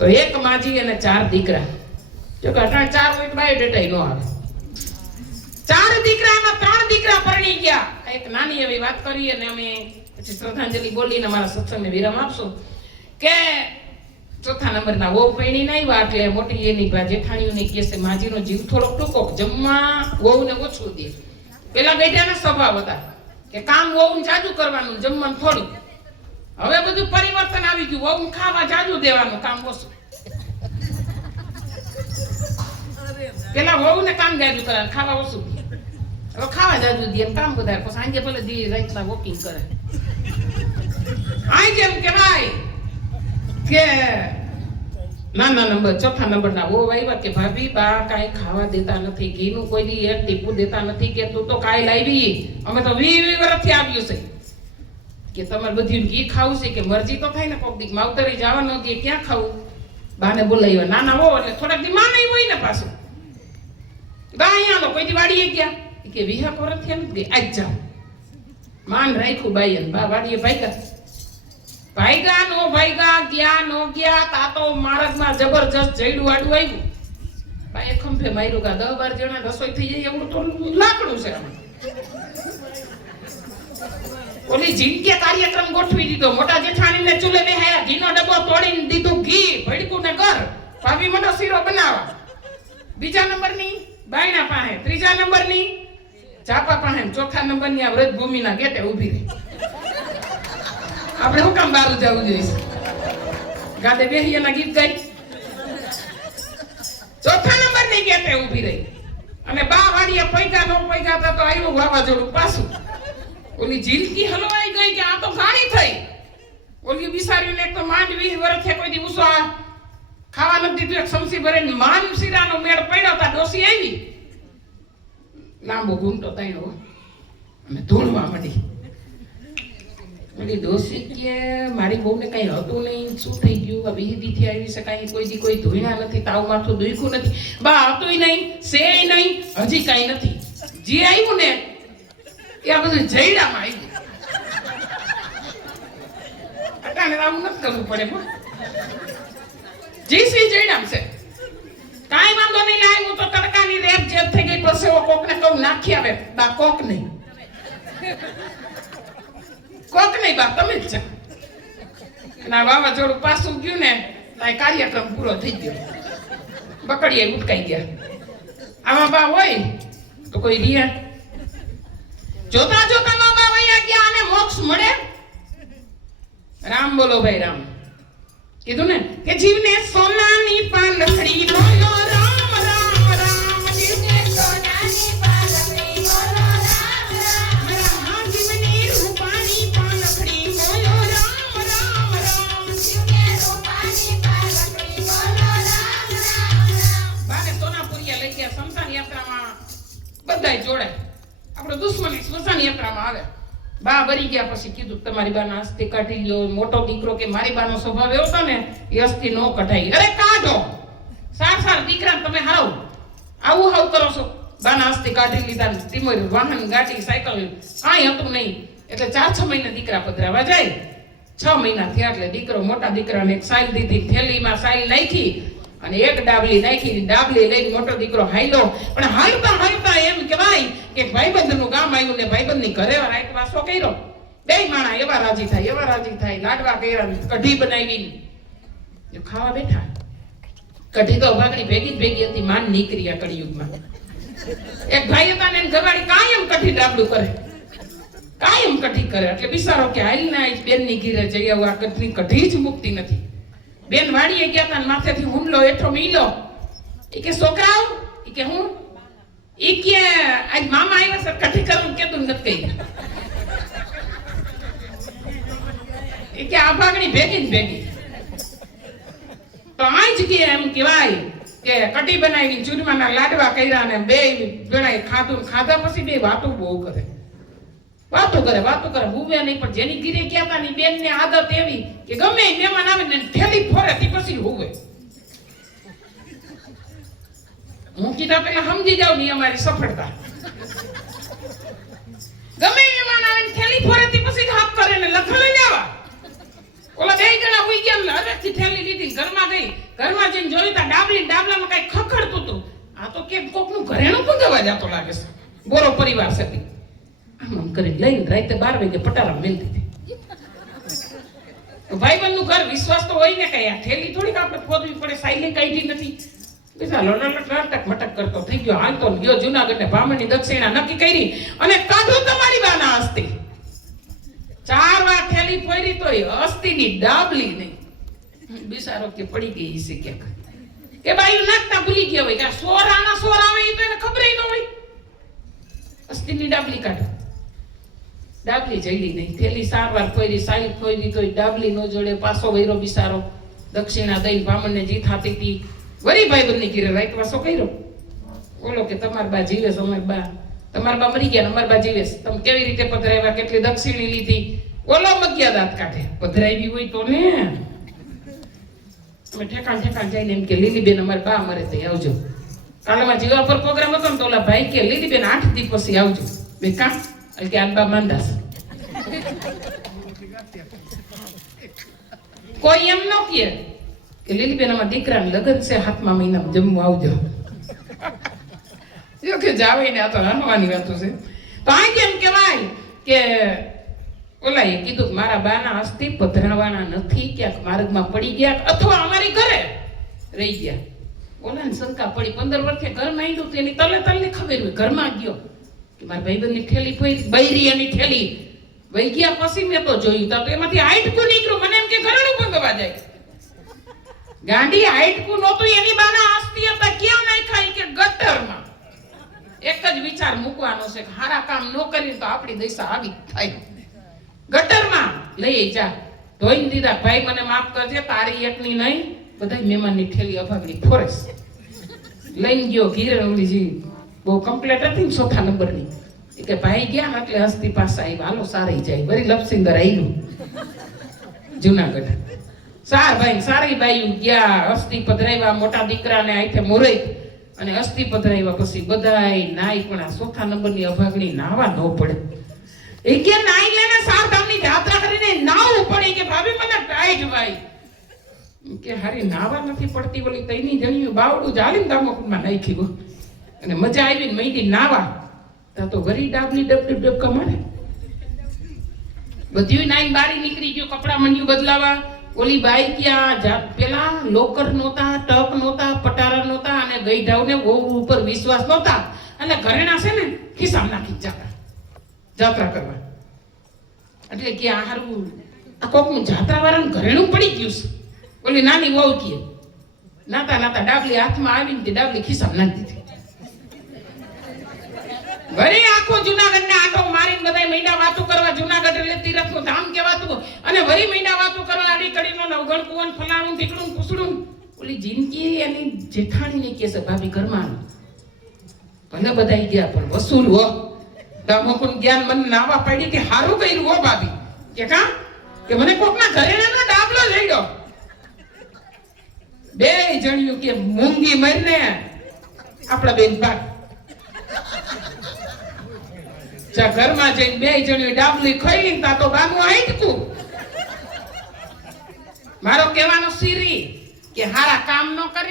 તો એક માજી અને 4 દીકરા. જો કે 4 હોય તો બાયોડેટા નો આવે. 4 દીકરામાં 3 દીકરા પરણી ગયા. એક નાની એવી વાત કરી અને અમે પછી શ્રદ્ધાંજલિ બોલીને મારા સત્સંગને વિરામ આપશું કે ચોથા નંબરના વહુ પરણી નહીં આવ્યા એટલે મોટી એની જેઠાણીઓની કેસે માજીનો જીવ થોડો ટૂંકો, જમવા વહુને ઓછું દે. પેલા ગઈઢાના સ્વભાવ હતા કે કામ વહુને જાજુ કરવાનું, જમવાનું થોડું. હવે બધું પરિવર્તન આવી ગયું, વહુને ખાવા જાજુ દેવાનું, કામ ઓછું. પેલા વહુને કામ જાજુ કરે, ખાવા ઓછું દે. હવે ખાવા જાજુ દે, કામ બધા પછી સાંજે ભલે દી રાતના વોકિંગ કરે. આ જેમ કહેવાય કે નાના નંબર ચોથા નંબરના વહુ આવ્યા કે ભાભી બા કાંઈ ખાવા દેતા નથી, ઘીનું કોઈ દી એક ટીપું દેતા નથી, કે તું તો કાંઈ લાવી, અમે તો 20 વર્ષથી આવ્યું છે કે તમારે બધું ઘી ખાવું છે કે મરજી તો થાય ને, કોક દી માવતરે જવાનું કે ક્યાં ખાવું. બાને બોલાવ્યા, નાના હો એટલે થોડાક દી માં નહીં હોય ને પાછું. બા અહીંયા નો કોઈ દી વાડીએ ગયા કે વિહા કોર થયા નથી, આજ જાઓ. માન રાખ્યું બાઈ, બા વાડીએ ભાઈગા નો ભાઈગા, ગયા નો ગયા. તા તો માર્ગમાં જબરજસ્ત જઈડું આડું આવ્યું. બાએ ખંભે માર્યું કે 10-12 જણા રસોઈ થઈ જાય એવું તો લાકડું છે. ઓલી જીનકે કાર્યક્રમ ગોઠવી દીધો. મોટા જેઠાણીને ચૂલે બેહાયા, ઘીનો ડબ્બો તોડીને દીધું ઘી, ભડકું ને કર ભાભી મોટો શીરો બનાવવા. બીજા નંબરની બાયણા પાસે, ત્રીજા નંબરની ચાપા પાસે, ચોથા નંબરની આ વ્રત ભૂમિના ગેટે ઊભી રહી. આપણે હું કામ બહાર જવું જોઈએ? ગાડે બેહી એના ગીત ગાઈ. ચોથા નંબરની ગેટે ઊભી રહી અને બા વાડીએ પૈગા નો પૈગા તો આવ્યું વાવાઝોડું પાછું. ઓલી જીલકી હલવાઈ ગઈ કે આ તો ઘાણી થઈ. ઓલી બિસારીને એક તો માંડ 20 વર્ષે કોઈ દિવસ ખાવા નથી દીધું. એક સમસી ભરીને માન શીરાનો મેળ પડ્યો તા ડોસી આવી, લાંબો ઘૂમટો તાણ્યો અને ધૂળવા માંડી. ઓલી ડોસી કે મારી બહુને કઈ હતું નહીં, શું થઈ ગયું? આ 20 દીથી આવી છે, કઈ કોઈ દી કોઈ ધોઈના નથી, તાવ માથું દુખ્યું નથી. બા હતુંય નહીં, સેય નહીં, હજી કઈ નથી. જે આવ્યું ને એ આ બધું જઈડામાં આવ્યું. અટાણે આવું નથી કરવું પડે. જીસી જઈડામ છે, કાંઈ વાંધો નહીં. લાય હું તો તડકાની રેપ જેબ થઈ ગઈ, પરસેવો કોકને કહું નાખી આવે. બા કોક નહીં, કોક નહીં બા તમે જ છે. અને આ વાવાઝોડું પાછું ગયું ને તો કાર્યક્રમ પૂરો થઈ ગયો. બકડીએ ઉટકાઈ ગયા. આમાં બા હોય તો કોઈ રિયા જોતા જોતા નો બા વયા ગયા અને મોક્ષ મળે. રામ બોલો ભાઈ રામ. કીધું ને કે જીવને સોનાની પાંદડી બોલો રામ રામ રામ. જીવને સોનાની પાંદડી બોલો રામ રામ રામ. જીવની રૂપાની પાંદડી બોલો રામ રામ રામ. જીવને રૂપાની પાંદડી બોલો રામ રામ રામ. બાને સોનાપુરિયા લઈ ગયા શમશાન યાત્રામાં. બધાય જોડે આપણો દુશ્મની સ્મશાન યાત્રામાં આવે. બા બરી ગયા પછી કીધું તમારી બાના અસ્થિ કાઢી લ્યો. મોટો દીકરો કે મારી બાનો સ્વભાવ એવો હતો ને એ અસ્થિ નો કઢાઈ. અરે કાઢો, સાર દીકરા તમે હાવ આવું હાવ કરો છો. બાના અસ્થિ કાઢી લીધા. તિમોર વાહન ગાડી સાયકલ કાંઈ હતું નહીં. એટલે 4-6 મહિના દીકરા પધરાવા જાય. 6 મહિના થયા એટલે દીકરો મોટા દીકરાને એક સાઈલ દીધી, થેલીમાં સાઈલ નાખી અને એક ડાબલી નાખી. ડાબલી લઈને મોટો દીકરો હાલ્યો. પણ હાલતા હાલતા એમ કહેવાય કે ભાઈબંધનું ગામ આવ્યું ને ભાઈબંધની ઘરે રાત વાસો કર્યો. બે માણા એવા રાજી થાય, લાડવા કર્યા, કઢી બનાવી. જો ખાવા બેઠા, કઢી તો ભાગડી ભેગી હતી. માન નીકળી આ કળિયુગમાં. એક ભાઈ હતા ને ઘરવાળી કાયમ કઢી ડાબલું કરે, કાયમ કઢી કરે. એટલે બિચારો કે હાલ ના બેન ની ઘીરે જઈ આવું, આ કઢી જ મુકતી નથી. બેન વાડીએ ગયા હતા, માથેથી હુમલો હેઠો મીલો. એ કે છોકરાઓ, એ કે હું, એ કે આજ મામા આવ્યા છે કઠી કરવું કેતું નથી કહી. એ કે આ ભાગણી ભેગી તો આજ કે એમ કહેવાય કે કઢી બનાવી, ચૂરમાના લાડવા કર્યા ને બે જણાએ ખાધું. ખાધા પછી બે વાતો કરે હુવે નહીં. પણ જેની ગીરે ગયા હતા ની બેન ને આદત એવી કે ગમે મહેમાન આવે ને થેલી ફોરે તે પછી હુવે. હું કીધા પેલા સમજી જાવ ની અમારી સફળતા. ગમે મહેમાન આવે ને થેલી ફોરે તે પછી હાથ કરે ને લખણ લેવા. ઓલા બે જણા ઉઈ ગયા, હરેકથી થેલી લીધી, ઘરમાં ગઈ, ઘરમાં જઈને જોયું તા ડાબલામાં કઈ ખખડતું હતું. આ તો કેમ કોકનું ઘરેણું ભંગાવા જતો લાગે છે, બોરો પરિવાર છે. આમ કરીને લઈને રાતે 12 વાગે પટારામાં મેલી દીધી. ભાઈબંધનું ઘર, વિશ્વાસ તો હોય ને, કઈ આ થેલી થોડીક આપણે ખોદવી પડે, સાયલી કાઢી નથી. બીજા લટક મટક કરતો થઈ ગયો, હાલતો ગયો જુનાગઢ ને બ્રાહ્મણની દક્ષિણા નક્કી કરી અને કાઢું તમારી બાના અસ્થિ. 4 વાર થેલી ફોરી તોય અસ્થિની ડાબલી નહીં. બિચારો કે પડી ગઈ છે ક્યાંક, કે બાયું નાખતા ભૂલી ગયા હોય કે સોરાના સોર આવે એ તો એને ખબર ન હોય. અસ્થિની ડાબલી કાઢો, ડાબલી જઈલી નહીં. થેલી 4 વાર ફોરી, સાઈ ફોરી તોય ડાબલી નો જોડે. પાછો વૈરો બિચારો, દક્ષિણા દઈને બ્રાહ્મણને જીત થતી હતી. વરી ભાઈબંધની ઘીરે રાત વાસો કર્યો. બોલો કે તમાર બા જીવે છે, અમાર બા, તમાર બા મરી ગયા, અમાર બા જીવે છે, તમે કેવી રીતે પધરાવ્યા, કેટલી દક્ષિણી લીધી. ઓલો મગ્યા દાંત કાઢે, પધરાવી હોય તો ને. અમે ઠેકાણ જઈને એમ કે લીલીબેન અમાર બા મરે તો આવજો. કાલમાં જીવા પર પ્રોગ્રામ હતો ને તો ઓલા ભાઈ કે લીલીબેન 8 દી પછી આવજો. મેં કાં કે આ બા માંદા છે. કોઈ એમ ન કહે કે લીલીબેન અમારા દીકરાને લગ્ન છે, 7મા મહિનામાં જમવા આવજો. જો કે જાવે ને, આ તો હનવાની વાતો છે. તો આ કેમ કહેવાય કે ઓલાએ કીધું કે મારા બાના અસ્થિ પધરાવાના નથી, ક્યાંક માર્ગમાં પડી ગયા અથવા અમારી ઘરે રહી ગયા. ઓલાને શંકા પડી. 15 વર્ષે ઘર માંડ્યું તો એની તલે ખબર હોય. ઘરમાં ગયો કે મારા ભાઈબંધની થેલી ફોઈ, બૈરી એની થેલી વહી ગયા. પછી મેં તો જોયું તો એમાંથી હાઈટકું નીકળ્યું. મને એમ કે ઘરણું ભંગવા જાય. ગાંડી હાઈટકું નહોતું, એની બાના અસ્થિ હતા. ક્યાં નાખ્યા કે ગટરમાં. એક જ વિચાર મૂકવાનો છે કે હારા કામ ન કરી તો આપણી દશા આવી થાય. ગટરમાં લઈ જા, ધોઈ દીધા. ભાઈ મને માફ કરજે, તારી એકની નહીં, બધા મહેમાનની થેલી અભાગની ફોરેસ લઈને ગયો ઘીરે. ઓલીજી બહુ કમ્પ્લેટ હતી ને, 4થા નંબરની. કે ભાઈ ગયા એટલે અસ્થિ પાસે આવ્યા. હાલો સારી જાય. વળી લપસિંદર આવ્યું જુનાગઢ. સારી બાઈ ગયા, અસ્થિ પધરાવ્યા. મોટા દીકરાને આઈથે મોરઈ અને અસ્થિ પધરાવ્યા. પછી બધાય નાઈ, પણ આ 4થા નંબરની અભાગણી નાવા ન પડે. એ કે નાઈ લેને, 4 ધામની યાત્રા કરીને નાવું પડે. કે ભાભી મને ટાઈટ ભાઈ કે હારી નાવા નથી પડતી. ઓલી તઈની જણ્યું બાવડું જાલીને દામોકુંડમાં નાખ્યું અને મજા આવી ને મૈડી નાવા. તો વરી ડાબલી ડબ કમાડે. બધું નાઈન બારી નીકળી ગયો, કપડા મંડ્યું બદલાવા. ઓલી બાઈ ક્યાં, પેલા લોકર નહોતા, ટક નહોતા, પટારા નહોતા અને ગઈઢાવને બહુ ઉપર વિશ્વાસ નહોતા. એટલે ઘરેણા છે ને ખિસ્સામાં નાખી જાત્રા કરવા. એટલે કે આ હારું આ કોકનું જાત્રા વાળાનું ઘરેણું પડી ગયું છે. ઓલી નાની વહુ કે નાતા ડાબલી હાથમાં આવીને તે ડાબલી ખિસ્સામાં નાખી દીધી. વળી આખો જુનાગઢ ને આટો મારીને બધા મૈડા વાતો કરવા. જુનાગઢ એટલે તીરથનું ધામ કહેવાતું. અને વળી મૈડા વાતો કરવા, આડી કડીનો નવગણ કુવન ફલાણું ઢીકણું પૂછડું. ઓલી જિંદગી એની જેઠાણીને કહે છે ભાભી ઘરમાં. ભલે બધાઈ ગયા પણ વસૂલ હો. દામોકુંડ જ્ઞાન મને નાવા પાડી કે હારું કર્યું હો ભાભી. કે કા કે મને કોકના ઘરેણાનો ડાબલો લઈડો. બે જણ્યું કે મૂંગી મરને આપણા બેન ભાગ. ઘરમાં જઈને 2 જણ્યું ડાબલી ખોઈ તા તો બાનું હાઈટકું. મારો કહેવાનો સીરી કે હારા કામ ન કરી